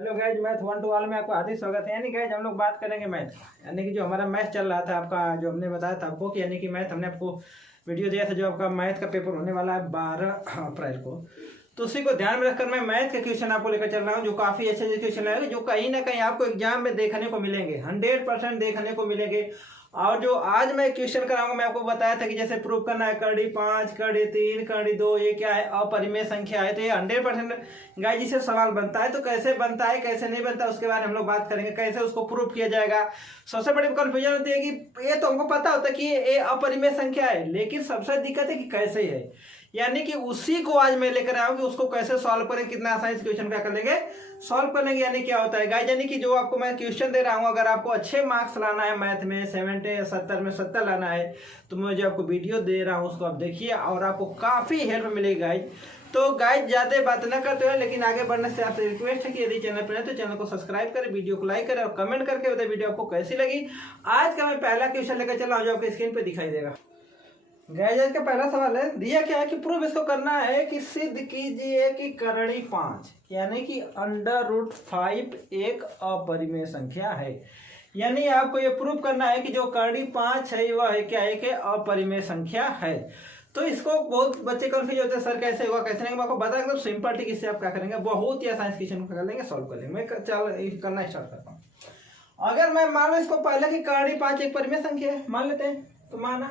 Hello guys, math 1 to all में आपका हार्दिक स्वागत है। यानी गाइज हम लोग बात करेंगे मैथ, यानी कि जो हमारा मैथ चल रहा था आपका, जो हमने बताया था आपको कि यानी कि मैथ हमने आपको वीडियो दिया था जो आपका मैथ का पेपर होने वाला है 12 अप्रैल को। तो उसी को ध्यान में रखकर मैं मैथ के क्वेश्चन आपको लेकर चल रहा हूँ, जो काफ़ी अच्छे क्वेश्चन आएंगे, जो कहीं ना कहीं आपको एग्जाम में देखने को मिलेंगे, 100% देखने को मिलेंगे। और जो आज मैं क्वेश्चन कराऊंगा, मैं आपको बताया था कि जैसे प्रूव करना है कड़ी 5, कड़ी 3, कड़ी 2, ये क्या है, अपरिमेय संख्या है। तो ये 100% गाइस जिससे सवाल बनता है। तो कैसे बनता है कैसे नहीं बनता उसके बारे में हम लोग बात करेंगे, कैसे उसको प्रूव किया जाएगा। सबसे बड़ी कंफ्यूजन होती है कि ये तो हमको पता होता है कि ये अपरिमेय संख्या है, लेकिन सबसे दिक्कत है कि कैसे है। यानी कि उसी को आज मैं लेकर आया हूं कि उसको कैसे सॉल्व करें, कितना आसानी से क्वेश्चन क्या कर लेंगे, सॉल्व कर लेंगे। यानी क्या होता है गाइस, यानी कि जो आपको मैं क्वेश्चन दे रहा हूं, अगर आपको अच्छे मार्क्स लाना है मैथ में 70 या 70 में 70 लाना है, तो मैं जो आपको वीडियो दे रहा हूं उसको आप देखिए और आपको काफी हेल्प मिलेगी गाइस। तो गाइस ज्यादा बात ना करते हुए, लेकिन आगे बढ़ने से आपसे रिक्वेस्ट है कि यदि चैनल पर है तो चैनल को सब्सक्राइब करें, वीडियो को लाइक करें और कमेंट करके बताएं वीडियो आपको कैसी लगी। आज का मैं पहला क्वेश्चन लेकर चला हूं जो आपके स्क्रीन पे दिखाई देगा। गाइस का पहला सवाल है, दिया क्या है कि प्रूफ इसको करना है कि सिद्ध कीजिए कि करणी 5 यानी कि √5 एक अपरिमेय संख्या है। यानी आपको ये प्रूफ करना है कि जो करणी 5 है वह है क्या है कि अपरिमेय संख्या है। तो इसको बहुत बच्चे कंफ्यूज होते हैं, सर कैसे होगा कैसे नहीं होगा। आपको बता एकदम सिंपल ट्रिक, इससे आप क्या करेंगे, बहुत ही आसान क्वेश्चन कर लेंगे, सॉल्व कर लेंगे। मैं चल करना स्टार्ट करता हूँ। अगर मैं मान लो इसको पहले कि करणी 5 एक परिमेय संख्या है, मान लेते हैं। तो माना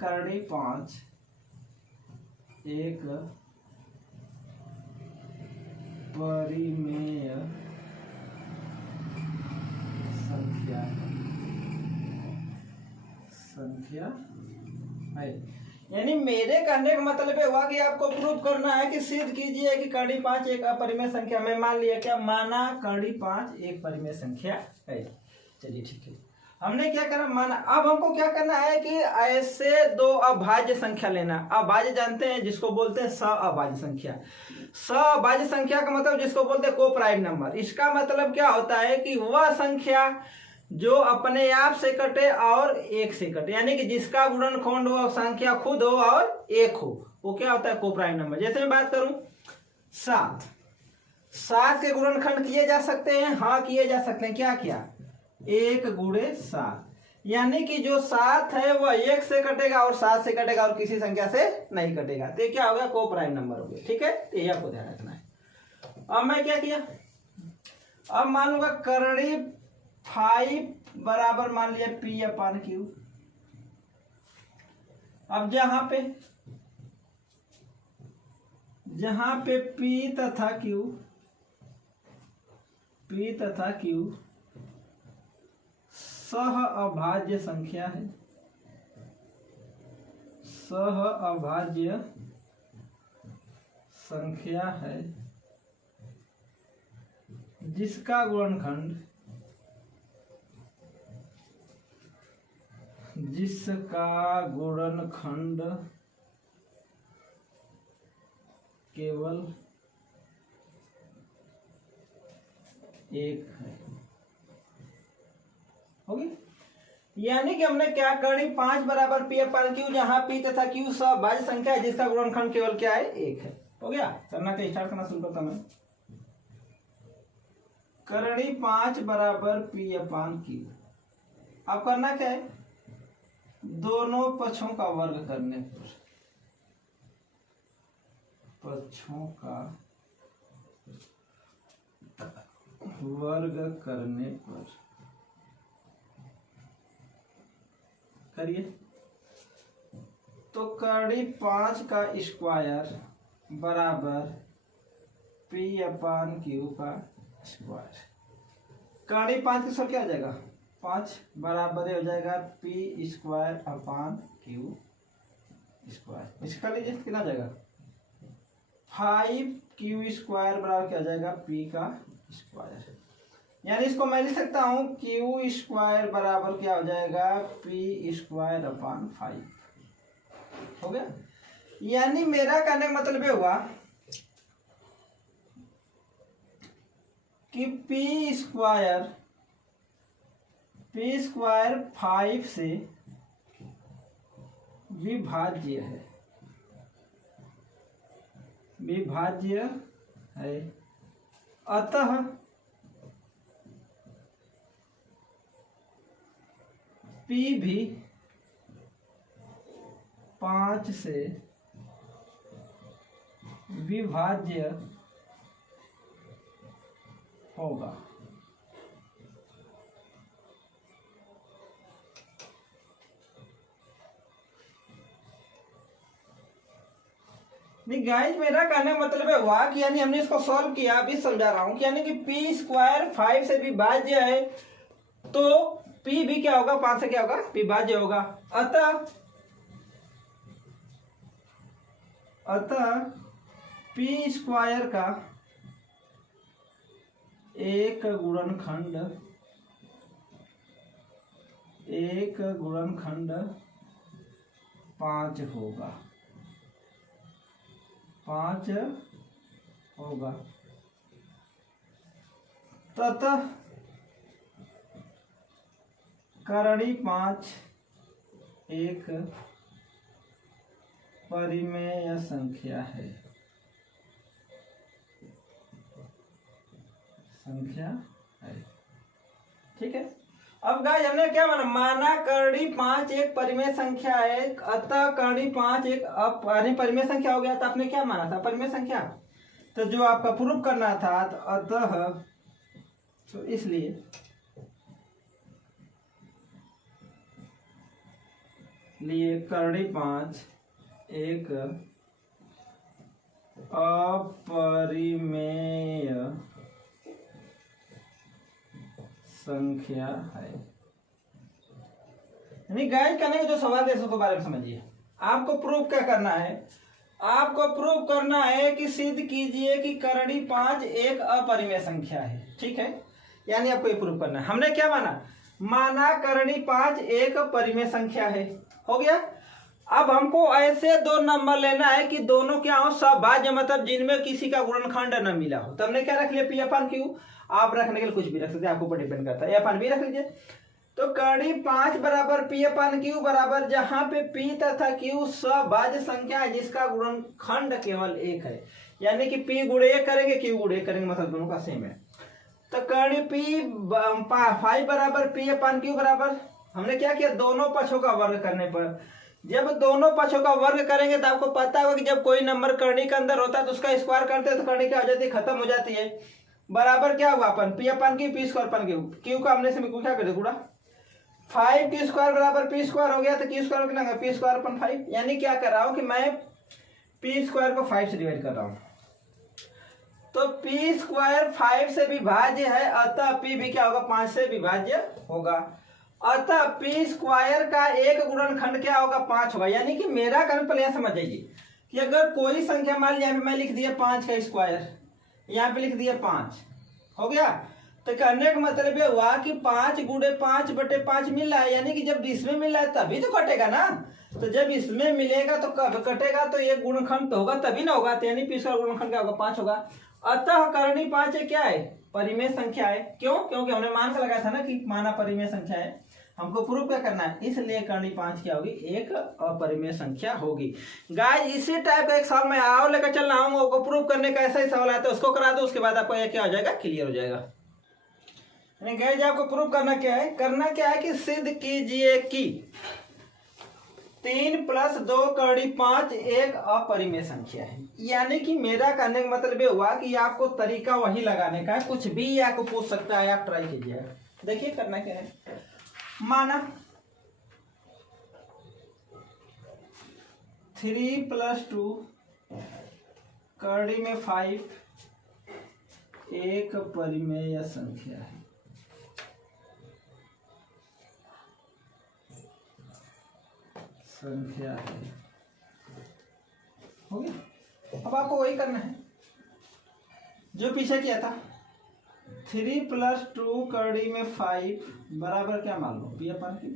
करणी 5 एक परिमेय संख्या है। यानी मेरे कहने का मतलब ये हुआ कि आपको प्रूव करना है कि सिद्ध कीजिए कि करणी 5 एक अपरिमेय संख्या। मैं मान लिया क्या, माना करणी 5 एक परिमेय संख्या है। चलिए ठीक है, हमने क्या करा, माना। अब हमको क्या करना है कि ऐसे दो अभाज्य संख्या लेना। अभाज्य जानते हैं जिसको बोलते हैं सअभाज्य संख्या। सअभाज्य संख्या का मतलब जिसको बोलते हैं को प्राइम नंबर। इसका मतलब क्या होता है कि वह संख्या जो अपने आप से कटे और एक से कटे, यानी कि जिसका गुणनखंड हो, संख्या खुद हो और एक हो, वो क्या होता है को प्राइम नंबर। जैसे मैं बात करूं 7 के गुणनखंड किए जा सकते हैं, हाँ किए जा सकते हैं। क्या किया, 1 × 7, यानी कि जो 7 है वह 1 से कटेगा और 7 से कटेगा और किसी संख्या से नहीं कटेगा। तो क्या हो गया, को प्राइम नंबर हो गया। ठीक है, तो ये आपको ध्यान रखना है। अब मैं क्या किया, अब मान लूंगा करणी 5 बराबर मान लिया P/Q। अब जहां पे P तथा Q सहअभाज्य संख्या है, सहअभाज्य संख्या है जिसका गुणनखंड केवल एक है। होगी, यानी कि हमने क्या, करणी 5 बराबर P/Q, जहां P तथा Q सहअभाज्य संख्या है जिसका गुणनखंड केवल क्या है, एक है। हो गया, करना क्या, स्टार्ट करना शुरू करता मैं। करणी 5 बराबर P/Q। अब करना क्या है, दोनों पक्षों का वर्ग करने पर, करिए। तो करणी 5 का स्क्वायर बराबर P/Q का स्क्वायर। करणी 5 के साथ क्या आ जाएगा, 5 बराबर हो जाएगा P² / Q²। इसका लीजिए कितना आ जाएगा, 5Q² बराबर क्या आ जाएगा, P का स्क्वायर। यानी इसको मैं लिख सकता हूं Q² बराबर क्या हो जाएगा, P² / 5। हो गया। यानी मेरा कहने का मतलब ये हुआ कि P² 5 से विभाज्य है। विभाज्य है, अतः P भी 5 से विभाज्य होगा। नहीं गाइस, मेरा कहने का मतलब है हुआ कि यानी हमने इसको सॉल्व किया, अभी समझा रहा हूं कि यानी कि पी स्क्वायर 5 से विभाज्य है तो पी भी क्या होगा, 5 से क्या होगा, विभाज्य होगा। अतः पी स्क्वायर का एक गुणनखंड 5 होगा, 5 होगा। ततः करणी 5 एक परिमेय संख्या है, ठीक है। अब गाइस हमने क्या माना करणी 5 एक परिमेय संख्या है, अतः करणी 5 एक परिमेय संख्या हो गया। तो आपने क्या माना था, परिमेय संख्या। तो जो आपका प्रूफ करना था, तो अतः तो इसलिए करणी 5 एक अपरिमेय संख्या है। यानी गाइस कहने का जो सवाल है उसको बारे में समझिए। आपको प्रूफ क्या करना है, आपको प्रूफ करना है कि सिद्ध कीजिए कि करणी 5 एक अपरिमेय संख्या है, ठीक है। यानी आपको ये प्रूफ करना है। हमने क्या माना करणी 5 एक परिमेय संख्या है, हो गया। अब हमको ऐसे दो नंबर लेना है कि दोनों क्या हो, सभाज्य, मतलब जिनमें किसी का गुणनखंड न मिला हो। तो हमने क्या रख लिया, पी अपन क्यू। आप रखने के लिए कुछ भी रख सकते हैं, आपको ऊपर डिपेंड करता है, अपन भी रख लीजिए। तो करणी 5 बराबर पी अपन क्यू बराबर, जहां पे पी तथा क्यू सभाज्य संख्या है जिसका गुणनखंड केवल एक है। यानी कि पी गुणे 1 करेंगे, क्यू गुणे 1 करेंगे, मतलब दोनों का सेम है। तो करणी पी 5 बराबर पी अपन क्यू बराबर, हमने क्या किया, दोनों पक्षों का वर्ग करने पर, जब दोनों पक्षों का वर्ग करेंगे तो आपको पता होगा कि जब कोई नंबर करणी के अंदर होता है तो उसका स्क्वायर करते हैं तो करणी क्या हो जाती है, खत्म हो जाती है। बराबर क्या हुआ, अपन P upon Q, P square upon Q, Q का हमने से क्या कर गुणा 5 क्यू स्क्वायर बराबर पी स्क्वायर हो गया। तो क्यू स्क्वायर कितना, पी स्क्वायर अपन 5। यानी क्या कर रहा हूं कि मैं पी स्क्वायर को 5 से डिवाइड कर रहा हूं। तो पी स्क्वायर 5 से विभाज्य है, अतः पी भी क्या होगा, 5 से विभाज्य होगा। अतः पी स्क्वायर का एक गुणनखंड क्या होगा, 5 होगा। यानी कि मेरा कहने पर यह समझ जाइए कि अगर कोई संख्या मान लीजिए मैं लिख दिया 5 का स्क्वायर, यहाँ पे लिख दिया 5, हो गया। तो कहने का मतलब ये हुआ कि 5 गुणे 5 बटे 5 मिल रहा है। यानी कि जब इसमें मिल रहा है तभी तो कटेगा ना। तो जब इसमें मिलेगा तो कब कटेगा, तो एक गुणनखंड तो होगा तभी ना होगा। तो यानी पी स्क्वायर गुणनखंड क्या होगा, 5 होगा। अतः करणी 5 क्या है, परिमेय संख्या है। क्यों, क्योंकि हमने मान के लगाया था ना कि माना परिमेय संख्या है। हमको प्रूफ क्या करना है, इसलिए करणी 5 क्या होगी, एक अपरिमेय संख्या होगी। गाइस इसी टाइप का एक सवाल मैं और लेकर चल रहा हूँ, आपको प्रूफ करने का ऐसा ही सवाल आता है, उसको करा दो, उसके बाद आपको यह क्या हो जाएगा, क्लियर हो जाएगा। गाइस आपको प्रूफ करना क्या है कि सिद्ध कीजिए कि 3 + 2 करणी 5 एक अपरिमेय संख्या है। यानी कि मेरा कहने का मतलब ये हुआ कि आपको तरीका वही लगाने का है, कुछ भी आपको पूछ सकता है, आप ट्राई कीजिए। देखिए करना क्या है, माना 3 + 2 करणी में 5 एक परिमेय संख्या है। हो गया। अब आपको वही करना है जो पीछे किया था। 3 + 2 करणी में 5 बराबर क्या मान लो, पी अपन क्यू,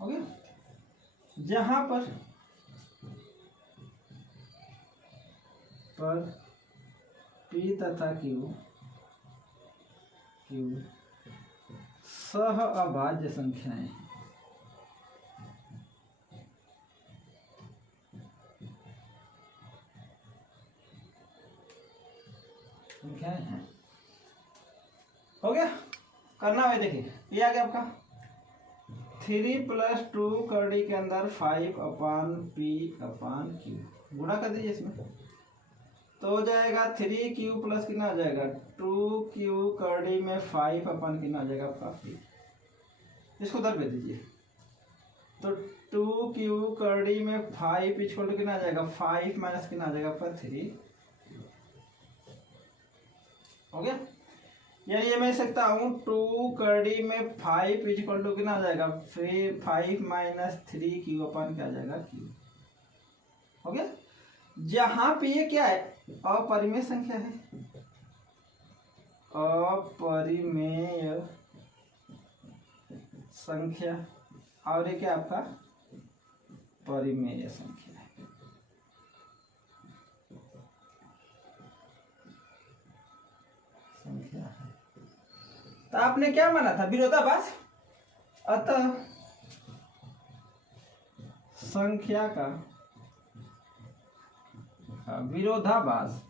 हो गया। जहां पर पी तथा क्यू सह अभाज्य संख्याएं, संख्याएं हैं। हो गया, करना है। देखिए ये आ गया आपका 3 + 2 करड़ी के अंदर 5/p/q, गुणा कर दीजिए इसमें, तो हो जाएगा 3q प्लस कितना हो जाएगा 2q करड़ी में 5 कितना हो जाएगा आपका p। इसको उधर भेज दीजिए, तो 2q करड़ी में 5 इक्वल टू कितना आ जाएगा 5 माइनस कितना आ जाएगा आपका 3। हो गया, यानी ये मैं सकता हूँ 2 करड़ी में 5 इक्वल टू कितना आ जाएगा 5 माइनस 3q अपन क्या आ जाएगा q। हो गया, जहां पे ये क्या है अपरिमेय संख्या है, अपरिमेय संख्या, और ये क्या आपका परिमेय संख्या है। संख्या है तो आपने क्या माना था विरोधाभास, अतः संख्या का विरोधाभास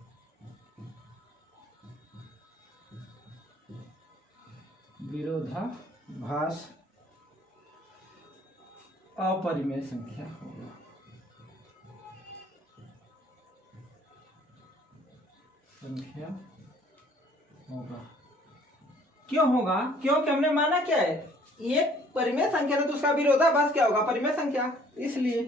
अपरिमेय संख्या होगा। संख्या होगा, क्यों होगा, क्योंकि हमने माना क्या है ये परिमेय संख्या है, तो उसका विरोधाभास क्या होगा परिमेय संख्या, इसलिए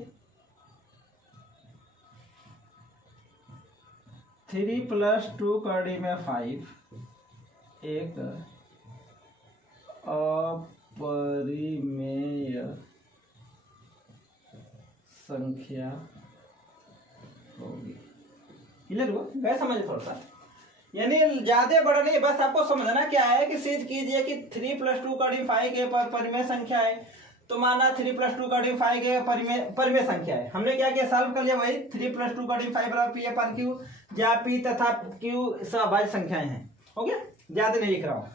3 + 2 करड़ी में 5 एक अपरिमेय संख्या होगी। क्लियर हुआ, गए समझे थोड़ा सा, यानी ज्यादा बड़ा नहीं, बस आपको समझना क्या है कि सीध कीजिए कि 3 + 2 करड़ी 5 के परिमेय संख्या है, तो माना 3 + 2 करड़ी 5 के परिमेय संख्या है। हमने क्या किया सॉल्व कर लिया, वही 3 + 2 करड़ी 5 = p/q, जहाँ p तथा q सहभाज्य संख्याएं हैं। हो गया, ज्यादा नहीं लिख रहा हूँ,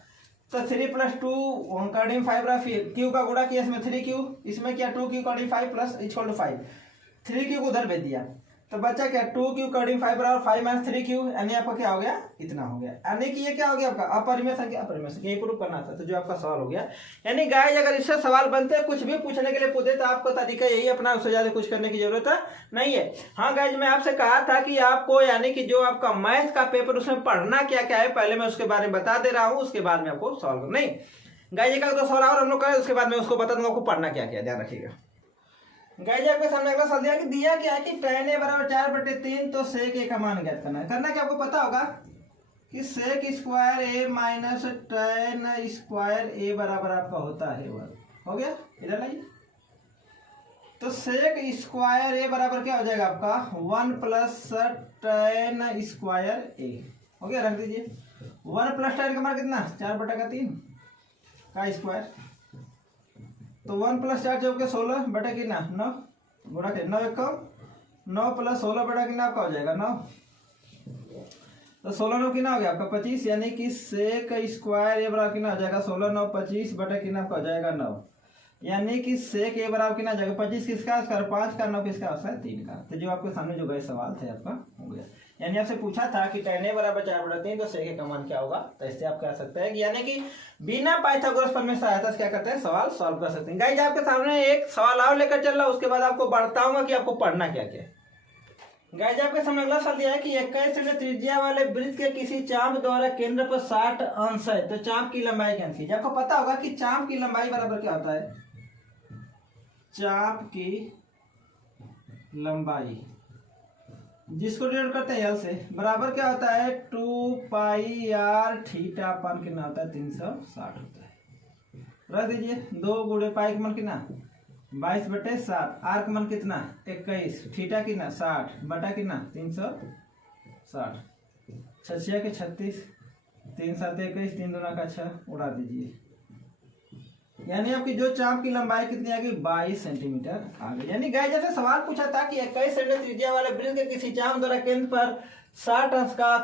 तो 3 + 2 करड़ी 5 q का गुणा किया, इसमें 3q, इसमें क्या 2q करड़ी 5 plus equal to 5, 3q को उधर भेज दिया, तो बच्चा क्या 2q करड़ी 5 बराबर 5 माइनस 3q, यानी आपका क्या हो गया इतना हो गया, यानी कि ये क्या हो गया आपका अपरिमेय संख्या, अपरिमेय संख्या ये प्रूफ करना था, तो जो आपका सवाल हो गया। यानी गाइस अगर इससे सवाल बनते हैं कुछ भी पूछने के लिए पूछे तो आपका तरीका यही अपना, उससे ज्यादा कुछ करने की जरूरत नहीं है। हाँ गाइस, मैं आपसे कहा था कि आपको यानी कि जो आपका मैथ का पेपर उसमें पढ़ना क्या क्या है, पहले मैं उसके बारे में बता दे रहा हूँ, उसके बाद में आपको सॉल्व नहीं गाइस एक तो सवाल और हम लोग करें, उसके बाद में उसको बता दूंगा आपको पढ़ना क्या क्या, ध्यान रखिएगा। गाइस आपके सामने अगला सवाल दिया कि दिया क्या है कि tan a = 4/3, तो sec a का मान ज्ञात करना है। करना क्या आपको पता होगा कि sec square a minus tan square a बराबर आपका होता है 1। हो गया, इधर लाइए, तो sec स्क्वायर a बराबर क्या हो जाएगा आपका 1 + tan स्क्वायर a। हो गया, रख दीजिए, 1 + tan का मान कितना 4/3 का स्क्वायर, तो 1 + 4 जो के 16 बटा कितना 9 गुणा के 9 1 9 + 16 बटा कितना आपका हो जाएगा 9, तो 16 9 कितना हो गया आपका 25, यानी कि sec स्क्वायर a बराबर कितना हो जाएगा 16 9 25 बटा कितना आपका हो जाएगा 9, यानी कि sec a बराबर कितना जाएगा 25 किसका स्क्वायर 5 का, 9 किसका स्क्वायर 3 का। तो जो आपके सामने जो गए सवाल थे आपका हो गया, यानी आपसे पूछा था कि tan a = 4/3, तो sec a का मान क्या होगा, तो इससे आप कह सकते हैं कि यानी कि बिना पाइथागोरस प्रमेय सहायता से क्या करते हैं सवाल सॉल्व कर सकते हैं। गाइस आपके सामने एक सवाल और लेकर चल रहा हूं, उसके बाद आपको बताऊंगा कि आपको पढ़ना क्या क्या। गाइस आपके सामने अगला सवाल दिया है कि 21 सेंटीमीटर त्रिज्या वाले वृत्त के किसी चाप द्वारा केंद्र पर 60 अंश है, तो चाप की लंबाई क्या कीजिए। आपको पता होगा कि चाप की लंबाई बराबर क्या होता है, चाप की लंबाई जिसको डिवाइड करते हैं L से बराबर क्या होता है 2πr थीटा अपन कितना होता है 360 होता है। रख दीजिए, 2 गुणे पाई का मान कितना 22/7, आर का मान कितना 21, थीटा कितना 60 बटा कितना 360, 6 के 36, 3 7 21, 3 दूना का 6, उड़ा दीजिए, यानी आपकी जो चाप की लंबाई कितनी आ गई 22 सेंटीमीटर आ गई। यानी गाइस जैसे सवाल पूछा था कि 21 सेंटीमीटर त्रिज्या वाले वृत्त के किसी चाप द्वारा केंद्र पर 60 अंश का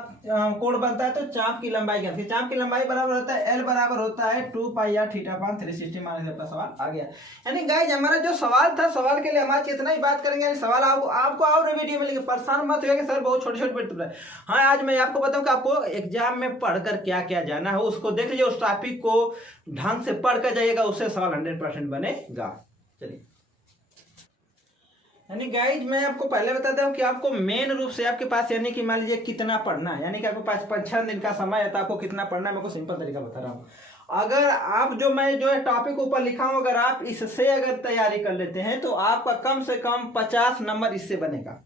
कोण बनता है तो चाप की लंबाई क्या? चाप की लंबाई बराबर होता है एल बराबर होता है 2 पाई आर थीटा अपान 360 माइनस अपना सवाल आ गया। यानी गाइस हमारा जो सवाल था, सवाल के लिए हम आज इतना ही बात करेंगे। यानी सवाल आपको और वीडियो में लेंगे, परेशान मत होइए कि सर बहुत छोटे छोटे पेपर है। हाँ, आज मैं आपको बताऊं कि आपको एग्जाम में पढ़कर क्या क्या जाना है, उसको देख लीजिए, उस टॉपिक को ढंग से पढ़ कर जाइएगा, उससे सवाल 100% बनेगा। चलिए, यानी गाइज मैं आपको पहले बताता हूँ कि आपको मेन रूप से आपके पास यानी कि मान लीजिए कितना पढ़ना है, यानी कि आपके पास 5-6 दिन का समय है तो आपको कितना पढ़ना है, मैं आपको सिंपल तरीका बता रहा हूँ। अगर आप जो मैं जो है टॉपिक ऊपर लिखा हूँ, अगर आप इससे अगर तैयारी कर लेते हैं तो आपका कम से कम 50 नंबर इससे बनेगा।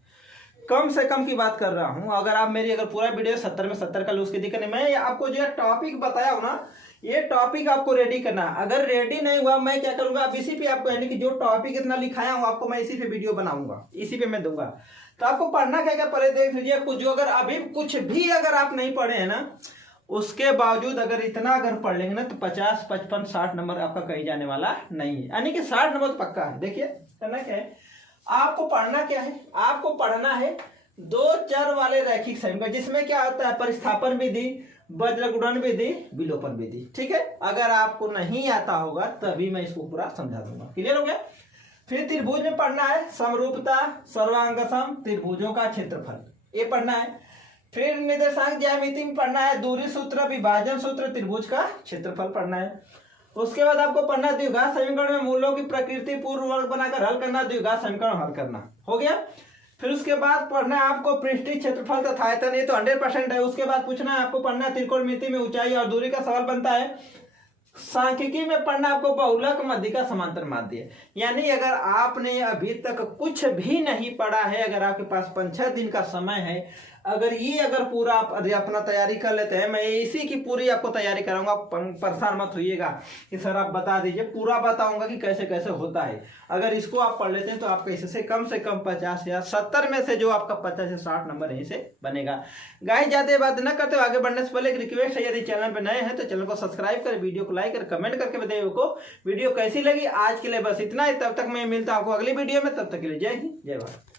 कम से कम की बात कर रहा हूँ। अगर आप मेरी अगर पूरा वीडियो 70 में 70 कर लो, उसकी दिक्कत नहीं। मैं आपको जो है टॉपिक बताया हूँ ना, ये टॉपिक आपको रेडी करना है। अगर रेडी नहीं हुआ, मैं क्या करूंगा, अब इसी पे आपको यानी कि जो टॉपिक इतना लिखाया हूँ आपको, मैं इसी पे वीडियो बनाऊंगा, इसी पे मैं दूंगा। तो आपको पढ़ना क्या क्या, पहले देख लीजिए। कुछ जो अगर अभी कुछ भी अगर आप नहीं पढ़े हैं ना, उसके बावजूद अगर इतना अगर पढ़ लेंगे ना तो 50, 55, 60 नंबर आपका कहीं जाने वाला नहीं है। यानी कि 60 नंबर तो पक्का है। देखिए करना क्या है, आपको पढ़ना क्या है, आपको पढ़ना है 2 चर वाले रैखिक समीकरण, जिसमें क्या होता है प्रतिस्थापन विधि, वज्रगुणन विधि, विलोपन विधि। ठीक है, अगर आपको नहीं आता होगा तभी मैं इसको पूरा समझा दूंगा। क्लियर हो गया? फिर त्रिभुज में पढ़ना है समरूपता, सर्वांगसम त्रिभुजों का क्षेत्रफल, ये पढ़ना है। फिर निर्देशांक ज्यामिति में पढ़ना है दूरी सूत्र, विभाजन सूत्र, त्रिभुज का क्षेत्रफल पढ़ना है। उसके बाद आपको पढ़ना है द्विघात समीकरण में मूलों की प्रकृति, पूर्व वर्ग बनाकर हल करना, द्विघात समीकरण हल करना। हो गया। फिर उसके बाद पढ़ना है आपको पृष्ठीय क्षेत्रफल तथा आयतन, ये तो 100% है। उसके बाद पूछना है आपको पढ़ना है त्रिकोणमिति में ऊंचाई और दूरी का सवाल बनता है। सांख्यिकी में पढ़ना आपको बहुलक, मध्य का, समांतर माध्य। यानी अगर आपने अभी तक कुछ भी नहीं पढ़ा है, अगर आपके पास 5-6 दिन का समय है, अगर ये अगर पूरा आप अपना तैयारी कर लेते हैं, मैं इसी की पूरी आपको तैयारी कराऊंगा। परेशान मत होइएगा कि सर आप बता दीजिए, पूरा बताऊंगा कि कैसे कैसे होता है। अगर इसको आप पढ़ लेते हैं तो आपका इससे कम से कम 50 या 70 में से जो आपका 50 से 60 नंबर यहीं से बनेगा। गाइस ज्यादा बात न करते हो, आगे बढ़ने से पहले एक रिक्वेस्ट है, यदि चैनल पर नए हैं तो चैनल को सब्सक्राइब कर, वीडियो को लाइक कर, कमेंट करके बताइए को वीडियो कैसी लगी। आज के लिए बस इतना ही, तब तक मैं मिलता हूं आपको अगली वीडियो में। तब तक के लिए जय हिंद, जय भारत।